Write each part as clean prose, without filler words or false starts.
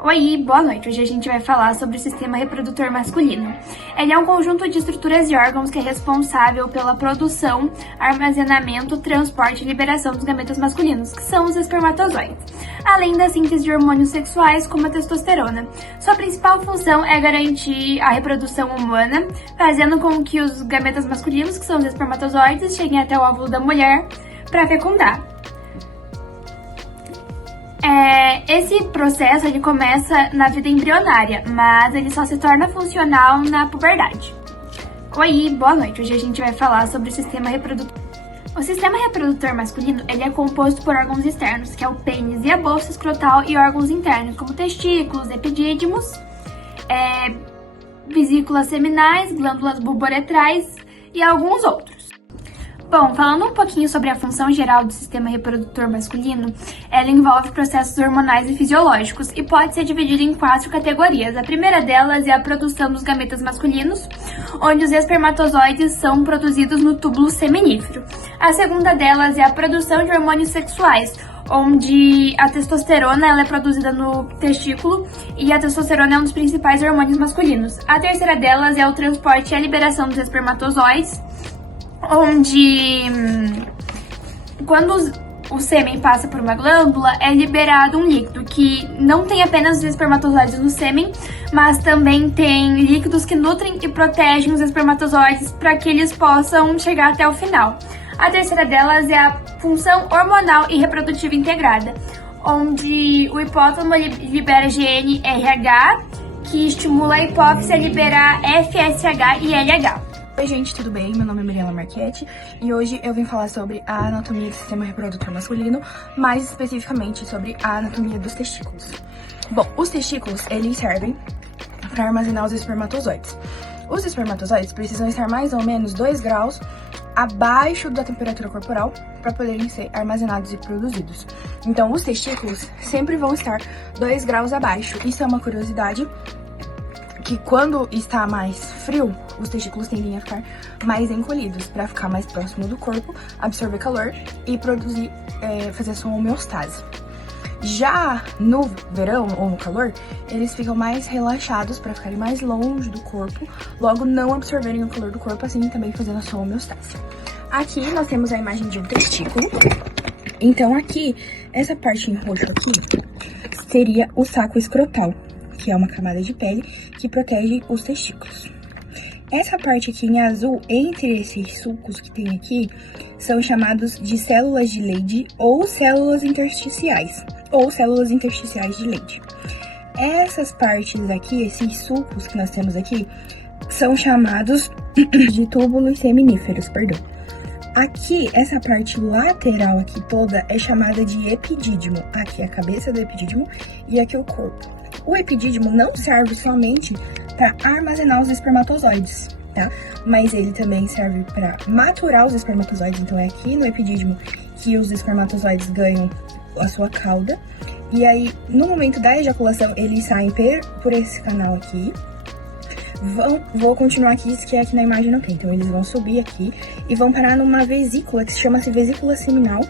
Oi, boa noite. Hoje a gente vai falar sobre o sistema reprodutor masculino. Ele é um conjunto de estruturas e órgãos que é responsável pela produção, armazenamento, transporte e liberação dos gametas masculinos, que são os espermatozoides, além da síntese de hormônios sexuais como a testosterona. Sua principal função é garantir a reprodução humana, fazendo com que os gametas masculinos, que são os espermatozoides, cheguem até o óvulo da mulher para fecundar. Esse processo ele começa na vida embrionária, mas ele só se torna funcional na puberdade. Oi, boa noite. Hoje a gente vai falar sobre o sistema reprodutor. O sistema reprodutor masculino ele é composto por órgãos externos, que é o pênis e a bolsa escrotal, e órgãos internos, como testículos, epidídimos, vesículas seminais, glândulas bulboretrais e alguns outros. Bom, falando um pouquinho sobre a função geral do sistema reprodutor masculino, ela envolve processos hormonais e fisiológicos e pode ser dividida em 4 categorias. A primeira delas é a produção dos gametas masculinos, onde os espermatozoides são produzidos no túbulo seminífero. A segunda delas é a produção de hormônios sexuais, onde a testosterona ela é produzida no testículo e a testosterona é um dos principais hormônios masculinos. A terceira delas é o transporte e a liberação dos espermatozoides, onde quando o sêmen passa por uma glândula, é liberado um líquido que não tem apenas os espermatozoides no sêmen, mas também tem líquidos que nutrem e protegem os espermatozoides para que eles possam chegar até o final. A terceira delas é a função hormonal e reprodutiva integrada, onde o hipótamo libera GnRH, que estimula a hipófise a liberar FSH e LH. Oi gente, tudo bem? Meu nome é Mariana Marchetti e hoje eu vim falar sobre a anatomia do sistema reprodutor masculino, mais especificamente sobre a anatomia dos testículos. Bom, os testículos, eles servem para armazenar os espermatozoides. Os espermatozoides precisam estar mais ou menos 2 graus abaixo da temperatura corporal para poderem ser armazenados e produzidos. Então, os testículos sempre vão estar 2 graus abaixo. Isso é uma curiosidade, que quando está mais frio, os testículos tendem a ficar mais encolhidos para ficar mais próximo do corpo, absorver calor e produzir, fazer sua homeostase. Já no verão ou no calor, eles ficam mais relaxados para ficarem mais longe do corpo, logo não absorverem o calor do corpo, assim também fazendo a sua homeostase. Aqui nós temos a imagem de um testículo. Então aqui, essa parte em roxo aqui, seria o saco escrotal, que é uma camada de pele que protege os testículos. Essa parte aqui em azul, entre esses sulcos que tem aqui, são chamados de células de Leydig ou células intersticiais de Leydig. Essas partes aqui, esses sulcos que nós temos aqui, são chamados de túbulos seminíferos, perdão. Aqui, essa parte lateral aqui toda é chamada de epidídimo. Aqui é a cabeça do epidídimo e aqui é o corpo. O epidídimo não serve somente para armazenar os espermatozoides, tá? Mas ele também serve para maturar os espermatozoides. Então é aqui no epidídimo que os espermatozoides ganham a sua cauda. E aí, no momento da ejaculação, eles saem por esse canal aqui. Vou continuar aqui, que é aqui na imagem não tem. Então eles vão subir aqui e vão parar numa vesícula que se chama vesícula seminal,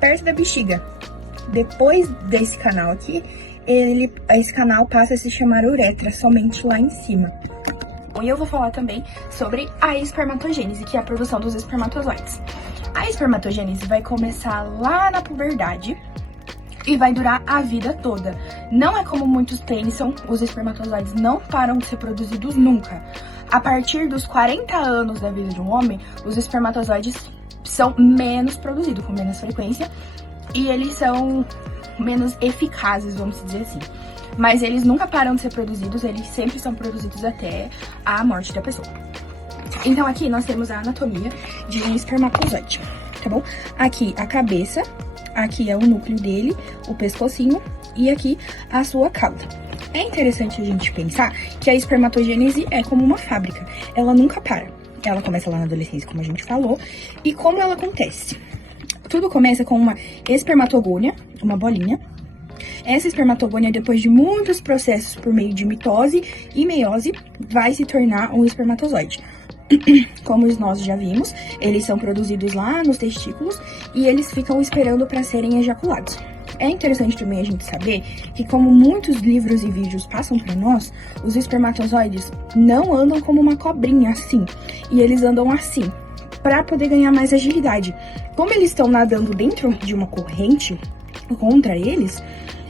perto da bexiga. Depois desse canal aqui, esse canal passa a se chamar uretra, somente lá em cima. E eu vou falar também sobre a espermatogênese, que é a produção dos espermatozoides. A espermatogênese vai começar lá na puberdade e vai durar a vida toda. Não é como muitos pensam, os espermatozoides não param de ser produzidos nunca. A partir dos 40 anos da vida de um homem, os espermatozoides são menos produzidos, com menos frequência, e eles são menos eficazes, vamos dizer assim. Mas eles nunca param de ser produzidos, eles sempre são produzidos até a morte da pessoa. Então aqui nós temos a anatomia de um espermatozoide, tá bom? Aqui a cabeça, aqui é o núcleo dele, o pescocinho, e aqui a sua cauda. É interessante a gente pensar que a espermatogênese é como uma fábrica, ela nunca para. Ela começa lá na adolescência, como a gente falou, e como ela acontece? Tudo começa com uma espermatogônia, uma bolinha. Essa espermatogônia, depois de muitos processos por meio de mitose e meiose, vai se tornar um espermatozoide. Como nós já vimos, eles são produzidos lá nos testículos e eles ficam esperando para serem ejaculados. É interessante também a gente saber que, como muitos livros e vídeos passam para nós, os espermatozoides não andam como uma cobrinha assim, e eles andam assim, para poder ganhar mais agilidade. Como eles estão nadando dentro de uma corrente contra eles,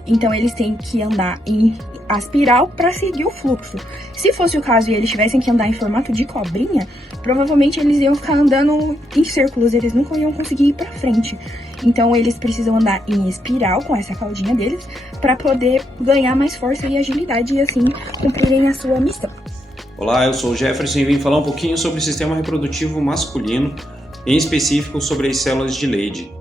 então eles têm que andar em espiral para seguir o fluxo. Se fosse o caso e eles tivessem que andar em formato de cobrinha, provavelmente eles iam ficar andando em círculos, eles nunca iam conseguir ir para frente. Então eles precisam andar em espiral com essa caudinha deles para poder ganhar mais força e agilidade e assim cumprirem a sua missão. Olá, eu sou o Jefferson e vim falar um pouquinho sobre o sistema reprodutivo masculino, em específico sobre as células de Leydig.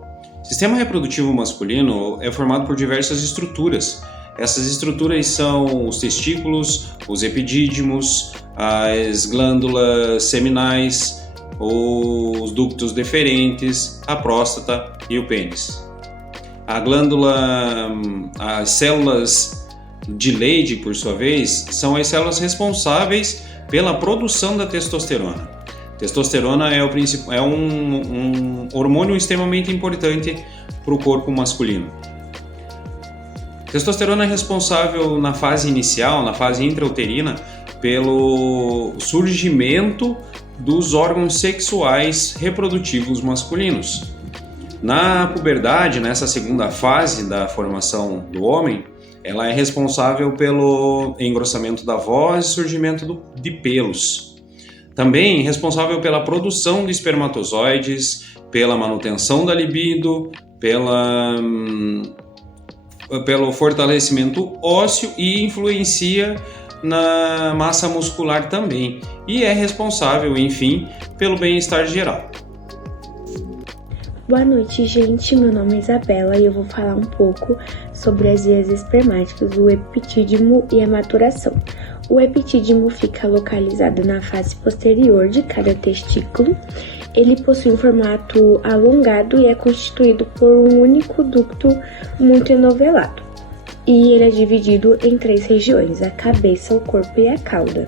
O sistema reprodutivo masculino é formado por diversas estruturas. Essas estruturas são os testículos, os epidídimos, as glândulas seminais, os ductos deferentes, a próstata e o pênis. As células de Leydig, por sua vez, são as células responsáveis pela produção da testosterona. Testosterona é um hormônio extremamente importante para o corpo masculino. Testosterona é responsável na fase inicial, na fase intrauterina, pelo surgimento dos órgãos sexuais reprodutivos masculinos. Na puberdade, nessa segunda fase da formação do homem, ela é responsável pelo engrossamento da voz e surgimento de pelos. Também responsável pela produção de espermatozoides, pela manutenção da libido, pelo fortalecimento ósseo e influencia na massa muscular também. E é responsável, enfim, pelo bem-estar geral. Boa noite, gente. Meu nome é Isabela e eu vou falar um pouco sobre as vias espermáticas, o epitídimo e a maturação. O epitídimo fica localizado na face posterior de cada testículo. Ele possui um formato alongado e é constituído por um único ducto muito enovelado. E ele é dividido em 3 regiões: a cabeça, o corpo e a cauda.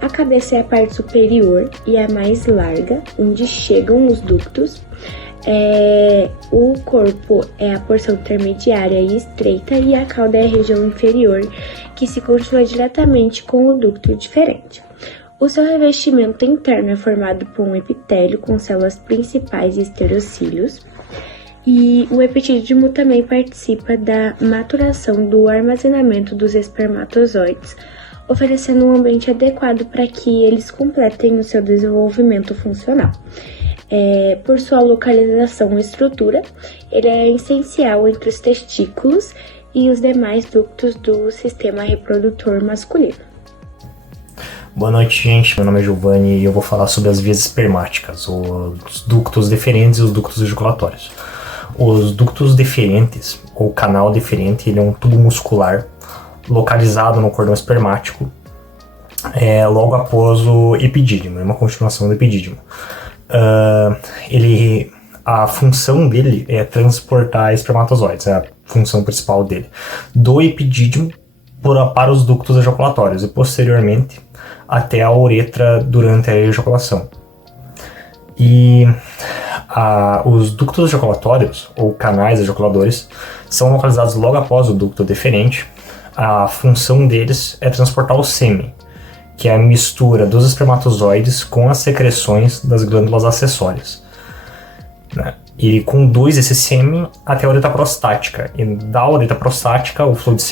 A cabeça é a parte superior e a mais larga, onde chegam os ductos. O corpo é a porção intermediária e estreita, e a cauda é a região inferior, que se continua diretamente com o ducto diferente. O seu revestimento interno é formado por um epitélio com células principais e esterocílios, e o epitídimo também participa da maturação do armazenamento dos espermatozoides, oferecendo um ambiente adequado para que eles completem o seu desenvolvimento funcional. Por sua localização e estrutura, ele é essencial entre os testículos e os demais ductos do sistema reprodutor masculino. Boa noite, gente. Meu nome é Giovanni e eu vou falar sobre as vias espermáticas, os ductos deferentes e os ductos ejaculatórios. Os ductos deferentes, ou canal deferente, ele é um tubo muscular localizado no cordão espermático, logo após o epidídimo, é uma continuação do epidídimo. A função dele é transportar espermatozoides, é a função principal dele, do epidídimo para os ductos ejaculatórios e posteriormente até a uretra durante a ejaculação. E os ductos ejaculatórios, ou canais ejaculadores, são localizados logo após o ducto deferente. A função deles é transportar o sêmen, que é a mistura dos espermatozoides com as secreções das glândulas acessórias, né? E conduz esse sêmen até a uretra prostática. E da uretra prostática, o fluido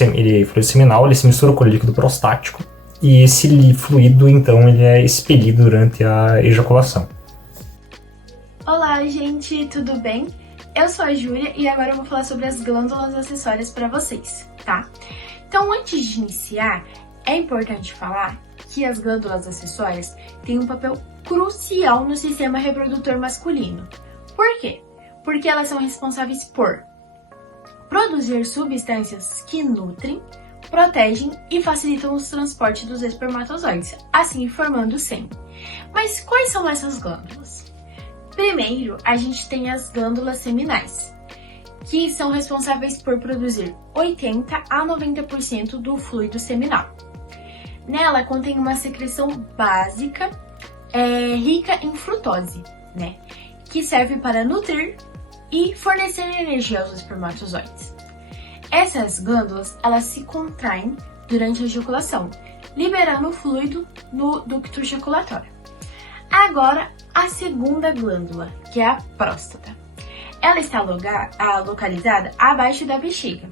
seminal ele se mistura com o líquido prostático, e esse fluido, então, ele é expelido durante a ejaculação. Olá, gente, tudo bem? Eu sou a Júlia e agora eu vou falar sobre as glândulas acessórias para vocês, tá? Então, antes de iniciar, é importante falar que as glândulas acessórias têm um papel crucial no sistema reprodutor masculino. Por quê? Porque elas são responsáveis por produzir substâncias que nutrem, protegem e facilitam o transporte dos espermatozoides, assim formando o sêmen. Mas quais são essas glândulas? Primeiro, a gente tem as glândulas seminais, que são responsáveis por produzir 80 a 90% do fluido seminal. Nela contém uma secreção básica, rica em frutose, né? Que serve para nutrir e fornecer energia aos espermatozoides. Essas glândulas, elas se contraem durante a ejaculação, liberando o fluido no ducto ejaculatório. Agora, a segunda glândula, que é a próstata. Ela está localizada abaixo da bexiga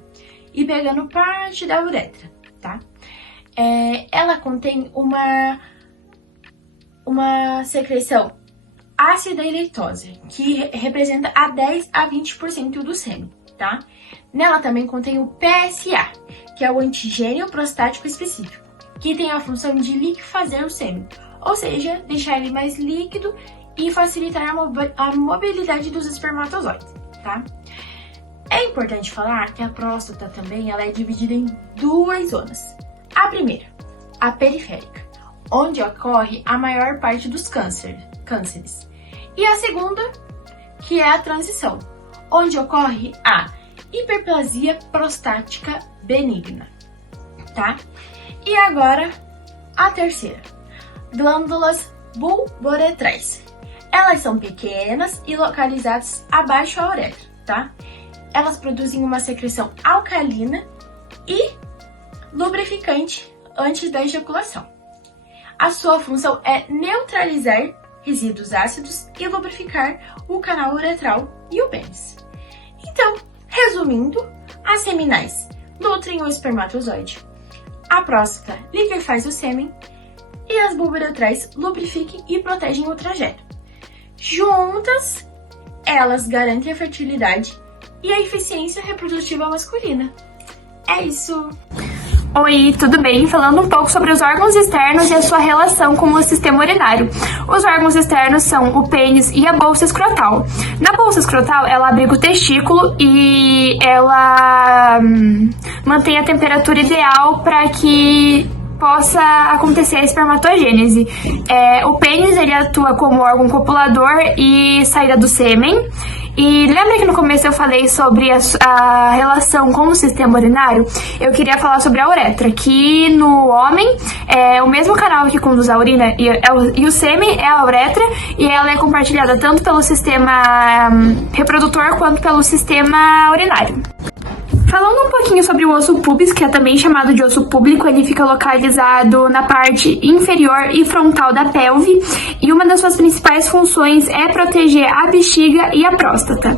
e pegando parte da uretra, tá? Ela contém uma secreção ácida e leitosa, que representa a 10 a 20% do sêmen, tá? Nela também contém o PSA, que é o antigênio prostático específico, que tem a função de liquefazer o sêmen, ou seja, deixar ele mais líquido e facilitar a mobilidade dos espermatozoides, tá? É importante falar que a próstata também ela é dividida em duas zonas. A primeira, a periférica, onde ocorre a maior parte dos cânceres. E a segunda, que é a transição, onde ocorre a hiperplasia prostática benigna, tá? E agora, a terceira, glândulas bulboretrais. Elas são pequenas e localizadas abaixo da uretra, tá? Elas produzem uma secreção alcalina e lubrificante antes da ejaculação. A sua função é neutralizar resíduos ácidos e lubrificar o canal uretral e o pênis. Então, resumindo, as seminais nutrem o espermatozoide, a próstata liquefaz o sêmen e as bulboretrais lubrificam e protegem o trajeto. Juntas, elas garantem a fertilidade e a eficiência reprodutiva masculina. É isso! Oi, tudo bem? Falando um pouco sobre os órgãos externos e a sua relação com o sistema urinário. Os órgãos externos são o pênis e a bolsa escrotal. Na bolsa escrotal, ela abriga o testículo e ela mantém a temperatura ideal para que possa acontecer a espermatogênese. O pênis ele atua como órgão copulador e saída do sêmen. E lembra que no começo eu falei sobre a relação com o sistema urinário? Eu queria falar sobre a uretra, que no homem é o mesmo canal que conduz a urina e o sêmen é a uretra, e ela é compartilhada tanto pelo sistema reprodutor quanto pelo sistema urinário. Falando um pouquinho sobre o osso pubis, que é também chamado de osso público, ele fica localizado na parte inferior e frontal da pelve, e uma das suas principais funções é proteger a bexiga e a próstata.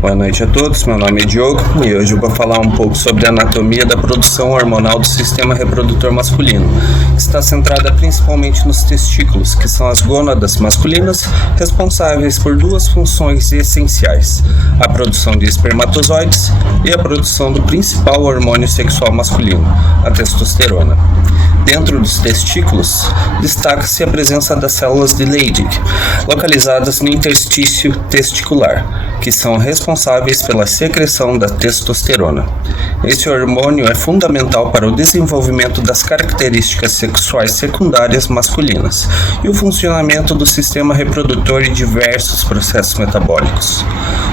Boa noite a todos, meu nome é Diogo e hoje eu vou falar um pouco sobre a anatomia da produção hormonal do sistema reprodutor masculino, que está centrada principalmente nos testículos, que são as gônadas masculinas responsáveis por duas funções essenciais: a produção de espermatozoides e a produção do principal hormônio sexual masculino, a testosterona. Dentro dos testículos, destaca-se a presença das células de Leydig, localizadas no interstício testicular, que são responsáveis pela secreção da testosterona. Esse hormônio é fundamental para o desenvolvimento das características sexuais secundárias masculinas e o funcionamento do sistema reprodutor e diversos processos metabólicos.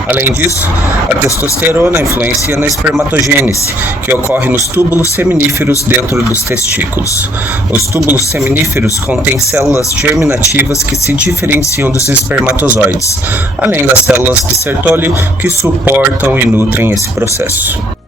Além disso, a testosterona influencia na espermatogênese, que ocorre nos túbulos seminíferos dentro dos testículos. Os túbulos seminíferos contêm células germinativas que se diferenciam dos espermatozoides, além das células de Sertoli que suportam e nutrem esse processo.